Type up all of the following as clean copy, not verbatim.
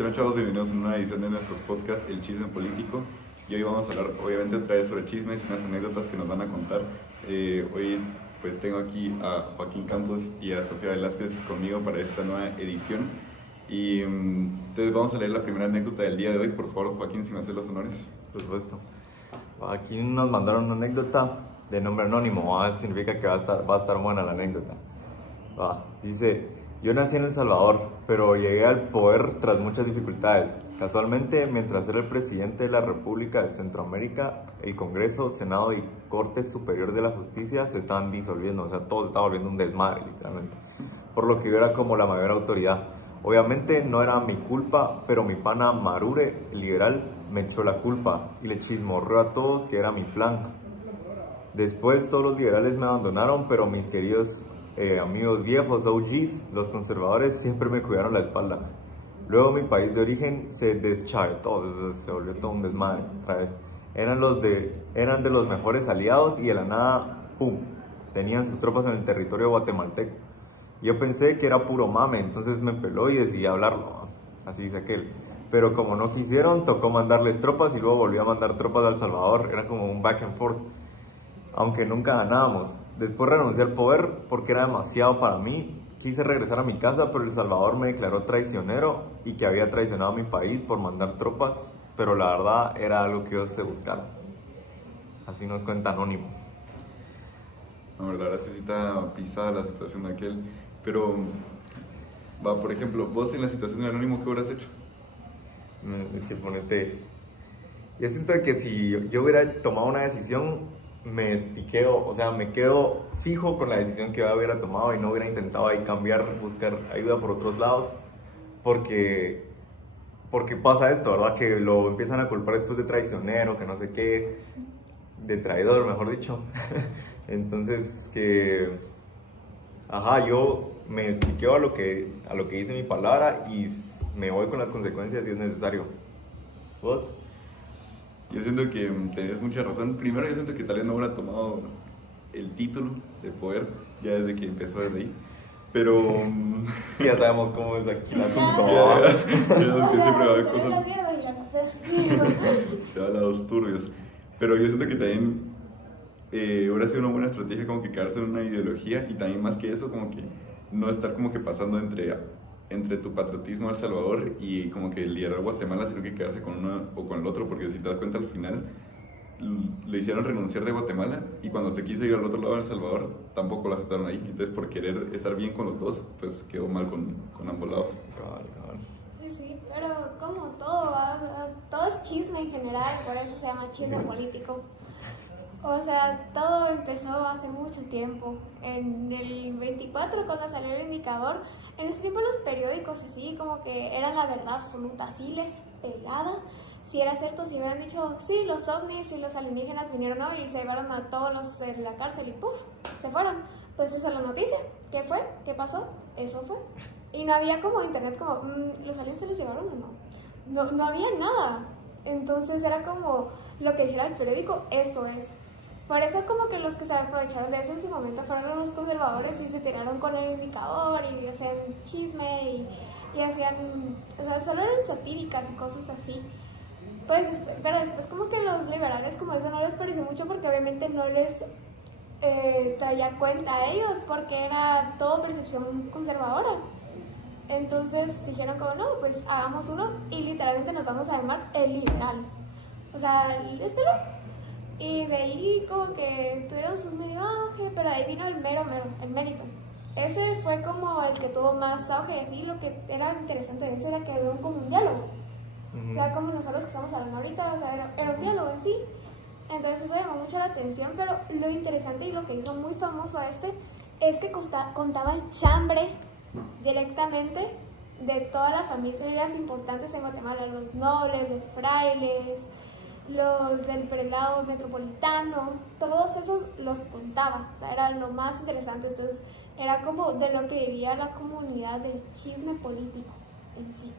¿Qué tal, chavos? Bienvenidos a una nueva edición de nuestro podcast El Chisme Político. Y hoy vamos a hablar, obviamente, otra vez sobre chismes y unas anécdotas que nos van a contar. Hoy pues tengo aquí a Joaquín Campos y a Sofía Velázquez conmigo para esta nueva edición. Y entonces vamos a leer la primera anécdota del día de hoy. Por favor, Joaquín, si me haces los honores. Por supuesto. Aquí nos mandaron una anécdota de nombre anónimo. Eso significa que va a estar buena la anécdota. Dice: yo nací en El Salvador, pero llegué al poder tras muchas dificultades. Casualmente, mientras era el presidente de la República de Centroamérica, el Congreso, Senado y Corte Superior de la Justicia se estaban disolviendo. O sea, todo se estaba volviendo un desmadre, literalmente. Por lo que yo era como la mayor autoridad. Obviamente no era mi culpa, pero mi pana Marure, el liberal, me echó la culpa y le chismorreó a todos que era mi plan. Después todos los liberales me abandonaron, pero mis queridos amigos viejos, OGs, los conservadores, siempre me cuidaron la espalda. Luego mi país de origen se deschavetó, se volvió todo un desmadre otra vez. Eran de los mejores aliados y de la nada, ¡pum!, tenían sus tropas en el territorio guatemalteco. Yo pensé que era puro mame, entonces me peló y decidí hablarlo, así dice aquel. Pero como no quisieron, tocó mandarles tropas y luego volvió a mandar tropas a El Salvador. Era como un back and forth, aunque nunca ganábamos. Después renuncié al poder porque era demasiado para mí. Quise regresar a mi casa, pero El Salvador me declaró traicionero y que había traicionado a mi país por mandar tropas, pero la verdad era algo que ellos se buscaron. Así nos cuenta Anónimo. No, la verdad que sí está pisada la situación de aquel. Pero, por ejemplo, vos en la situación del Anónimo, ¿qué hubieras hecho? Es que ponete... Yo siento que si yo hubiera tomado una decisión, me estiqueo, o sea, me quedo fijo con la decisión que yo hubiera tomado y no hubiera intentado ahí cambiar, buscar ayuda por otros lados, porque pasa esto, ¿verdad? Que lo empiezan a culpar después de traicionero, que no sé qué, de traidor, mejor dicho. Entonces, yo me estiqueo a lo que dice mi palabra y me voy con las consecuencias si es necesario. ¿Vos? Yo siento que tenés mucha razón. Primero, yo siento que tal vez no hubiera tomado el título de poder ya desde que empezó desde ahí. Pero... sí, ya sabemos cómo es aquí el asunto. Siempre va a haber cosas... Se va a lados turbios. Pero yo siento que también hubiera sido una buena estrategia como que quedarse en una ideología y también más que eso como que no estar como que pasando entre tu patriotismo a El Salvador y como que liderar Guatemala, sino que quedarse con uno o con el otro, porque si te das cuenta al final le hicieron renunciar de Guatemala y cuando se quiso ir al otro lado de El Salvador tampoco lo aceptaron ahí. Entonces por querer estar bien con los dos, pues quedó mal con ambos lados. Sí, pero como todo, todo es chisme en general, por eso se llama chisme político. O sea, todo empezó hace mucho tiempo. En el 24, cuando salió el indicador, en ese tiempo los periódicos así como que eran la verdad absoluta, así les pelaba. Si era cierto, si hubieran dicho, sí, los ovnis y los alienígenas vinieron hoy y se llevaron a todos los de la cárcel y ¡puf!, se fueron. Pues esa es la noticia. ¿Qué fue? ¿Qué pasó? Eso fue. Y no había como internet como, ¿los aliens se los llevaron o no? No había nada. Entonces era como lo que dijera el periódico, eso es. Por eso como que los que se aprovecharon de eso en su momento fueron los conservadores y se tiraron con el indicador y hacían chisme y hacían, o sea, solo eran satíricas y cosas así. Pues, pero después como que los liberales como eso no les pareció mucho porque obviamente no les traía cuenta a ellos porque era todo percepción conservadora. Entonces dijeron como no, pues hagamos uno y literalmente nos vamos a llamar el liberal. O sea, espero. Y de ahí como que tuvieron su medio auge, pero de ahí vino el el mérito. Ese fue como el que tuvo más auge y así lo que era interesante de ese era que era como un diálogo. O sea, como nosotros que estamos hablando ahorita, o sea, era un diálogo en sí. Entonces eso llamó mucho la atención, pero lo interesante y lo que hizo muy famoso a este es que contaba el chambre directamente de todas las familias importantes en Guatemala, los nobles, los frailes, los del prelado metropolitano, todos esos los contaba, o sea, era lo más interesante. Entonces era como de lo que vivía la comunidad del chisme político en sí.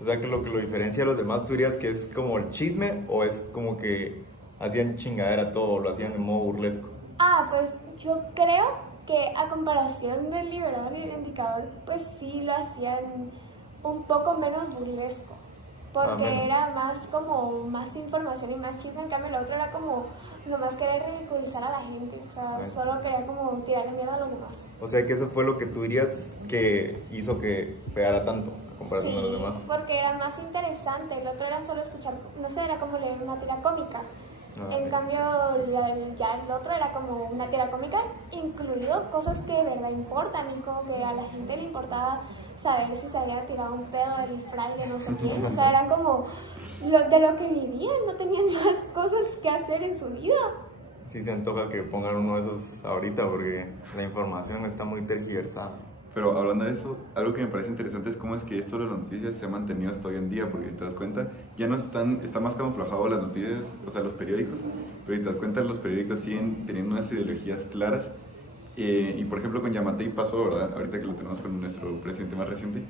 O sea, que lo diferencia de los demás, ¿tú dirías que es como el chisme o es como que hacían chingadera todo, lo hacían en modo burlesco? Pues yo creo que a comparación del liberal y el indicador, pues sí lo hacían un poco menos burlesco, porque era más como más información y más chisme. En cambio el otro era como nomás querer ridiculizar a la gente, o sea, solo quería como tirarle miedo a los demás. O sea que eso fue lo que tú dirías que hizo que pegara tanto a comparación de los demás. Porque era más interesante. El otro era solo escuchar, no sé, era como leer una tira cómica. En cambio, ya el otro era como una tira cómica, incluido cosas que de verdad importan, y como que a la gente le importaba saber si se había tirado un pedo del fray de no sé quién. O sea, eran como de lo que vivían, no tenían más cosas que hacer en su vida. Sí se antoja que pongan uno de esos ahorita porque la información está muy tergiversada. Pero hablando de eso, algo que me parece interesante es cómo es que esto de las noticias se ha mantenido hasta hoy en día, porque si te das cuenta, ya no está más camuflajado las noticias, o sea, los periódicos, pero si te das cuenta, los periódicos siguen teniendo unas ideologías claras. Y por ejemplo con Yamatei pasó, ¿verdad? Ahorita que lo tenemos con nuestro presidente más reciente,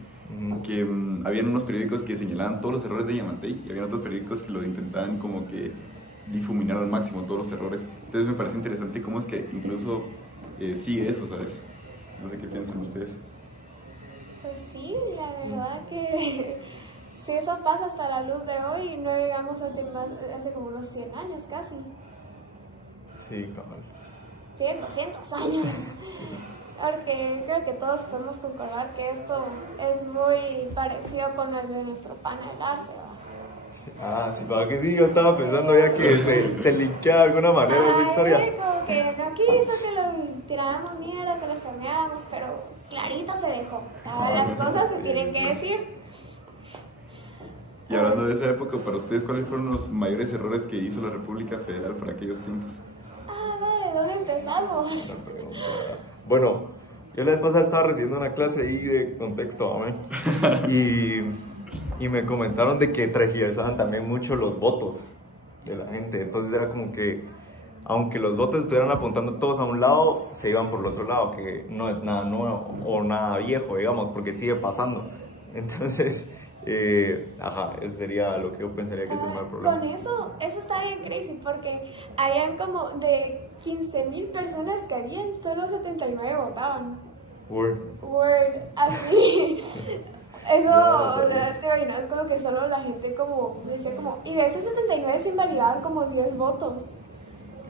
que habían unos periódicos que señalaban todos los errores de Yamatei, y había otros periódicos que lo intentaban como que difuminar al máximo todos los errores. Entonces me parece interesante cómo es que incluso sigue eso, ¿sabes? No sé qué piensan ustedes. Pues sí, la verdad que si eso pasa hasta la luz de hoy, no llegamos hace como unos 100 años casi. Sí, cabal. 100, 200 años. Porque creo que todos podemos concordar que esto es muy parecido con el de nuestro pana el Arce, ¿verdad? Ah, sí, para que sí, yo estaba pensando ya que se linkea de alguna manera esa historia. Sí, como que no quiso que lo tiráramos mierda, que lo flameáramos, pero clarito se dejó. O sea, las cosas se tienen que decir. Y hablando de esa época, para ustedes, ¿cuáles fueron los mayores errores que hizo la República Federal para aquellos tiempos? Vale, ¿dónde empezamos? Bueno, yo la vez pasada estaba recibiendo una clase ahí de contexto, ¿no? y me comentaron de que tergiversaban también mucho los votos de la gente. Entonces era como que, aunque los votos estuvieran apuntando todos a un lado, se iban por el otro lado, que no es nada nuevo o nada viejo, digamos, porque sigue pasando. Entonces, ese sería lo que yo pensaría que es el mal problema. Con eso está bien crazy, porque habían como de 15,000 personas que habían, solo 79 votaban. Word. Así. Eso, o sea, te imaginas como que solo la gente como, decía como, y de esos 79 se invalidaban como 10 votos.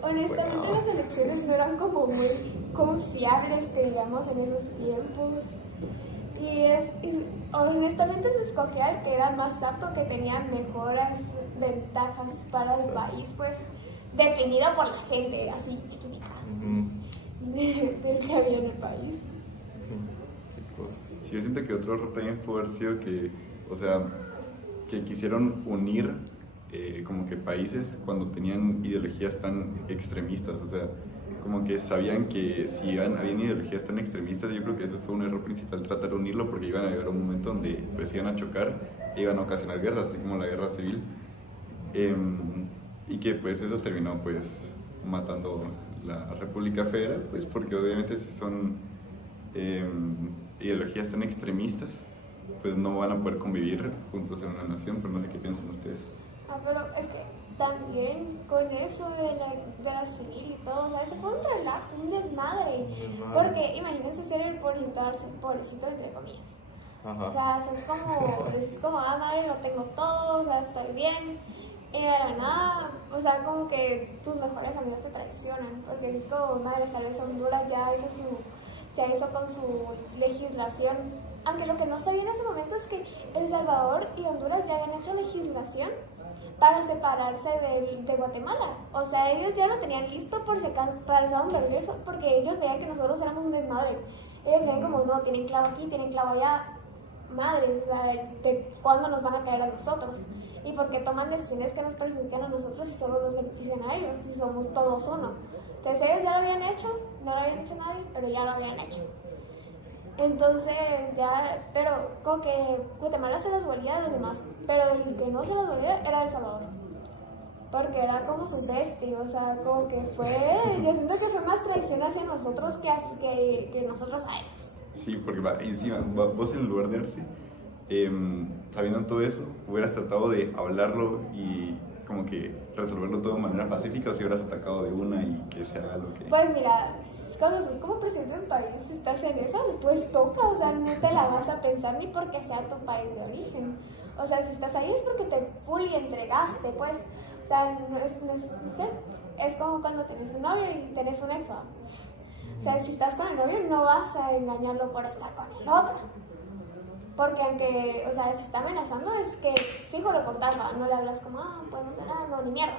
Honestamente las elecciones no eran como muy confiables, que digamos, en esos tiempos. Y honestamente se escogía el que era más apto, que tenía mejores ventajas para el país, pues, definido por la gente, así chiquititas, de que había en el país. Sí, yo siento que otro error también puede haber sido que, o sea, que quisieron unir como que países cuando tenían ideologías tan extremistas, o sea, como que sabían que si habían ideologías tan extremistas, yo creo que eso fue un error principal, tratar de unirlo, porque iban a llegar a un momento donde pues iban a chocar e iban a ocasionar guerras, así como la guerra civil, y que pues eso terminó pues matando la República Federal, pues porque obviamente son ideologías tan extremistas, pues no van a poder convivir juntos en una nación, pero no sé qué piensan ustedes. Pero es que también con eso de la civil y todo, o sea, eso fue un relajo, un desmadre. Porque imagínense ser el pobrecito entre comillas. Ajá. O sea, eso es como, madre, lo tengo todo, o sea, estoy bien. Y de la nada, o sea, como que tus mejores amigos te traicionan. Porque es como, madre, tal vez Honduras ya hizo con su legislación. Aunque lo que no sabía en ese momento es que El Salvador y Honduras ya habían hecho legislación para separarse de Guatemala. O sea, ellos ya lo tenían listo por si acaso, para un regreso, porque ellos veían que nosotros éramos un desmadre. Ellos veían como, no, tienen clavo aquí, tienen clavo allá. Madre, o sea, ¿de cuándo nos van a caer a nosotros? Y porque toman decisiones que nos perjudican a nosotros y solo nos benefician a ellos, y somos todos uno. Entonces ellos ya lo habían hecho, no lo habían hecho nadie, pero ya lo habían hecho. Entonces ya, pero como que Guatemala se los volvía de los demás, pero el que no se los volvía era El Salvador, porque era como su bestie, o sea, como que yo siento que fue más traición hacia nosotros que nosotros a ellos. Sí, porque encima, vos en lugar de Arce, sabiendo todo eso, hubieras tratado de hablarlo y como que resolverlo todo de manera pacífica, o si hubieras atacado de una y que se haga lo que... Pues mira, Cuando sos como presidente de un país, estás en esa, pues toca, o sea, no te la vas a pensar ni porque sea tu país de origen. O sea, si estás ahí es porque te fully entregaste, pues. O sea, no sé, es como cuando tenés un novio y tenés un ex, ¿va? O sea, si estás con el novio no vas a engañarlo por estar con el otro. Porque aunque, o sea, si está amenazando es que fijo lo cortas, ¿va? No le hablas como, podemos hacer nada, no, ni mierda.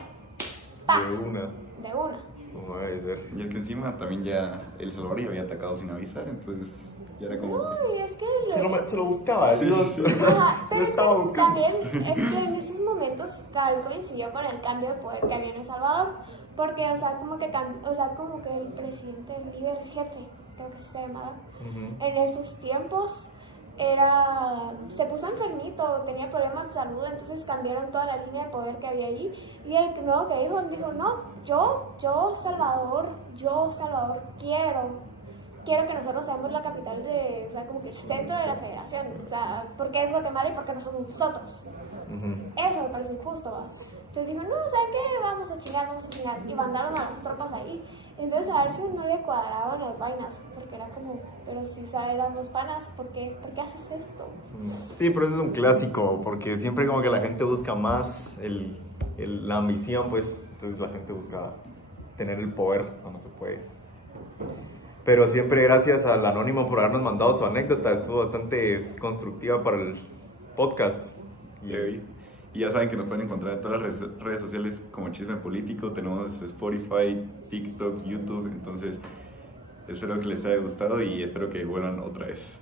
¡Paz! De una. De una. Como debe ser. Y es que encima también ya El Salvador ya había atacado sin avisar, entonces ya era como... No, y es que Se lo buscaba, Sí, sí. Ajá, pero lo estaba buscando. también es que en estos momentos Cal coincidió con el cambio de poder que había en El Salvador, porque, o sea, como que el presidente, el líder, el jefe, creo que se llamaba, en esos tiempos se puso enfermito, tenía problemas de salud, entonces cambiaron toda la línea de poder que había ahí, y el nuevo que dijo, no, yo Salvador, quiero que nosotros seamos la capital de, o sea, como que el centro de la federación, o sea, porque es Guatemala y porque no somos nosotros. Eso me parece injusto, ¿va? Entonces digo, no, ¿saben qué? Vamos a chingar, y mandaron a las tropas ahí. Entonces a veces no le cuadraban las vainas, porque era como, pero si éramos panas, ¿por qué haces esto? Sí, pero eso es un clásico, porque siempre como que la gente busca más la ambición, pues, entonces la gente busca tener el poder cuando se puede. Pero siempre gracias al Anónimo por habernos mandado su anécdota, estuvo bastante constructiva para el podcast. Y ya saben que nos pueden encontrar en todas las redes sociales como Chisme Político, tenemos Spotify, TikTok, YouTube, entonces espero que les haya gustado y espero que vuelvan otra vez.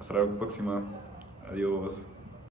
Hasta la próxima, adiós.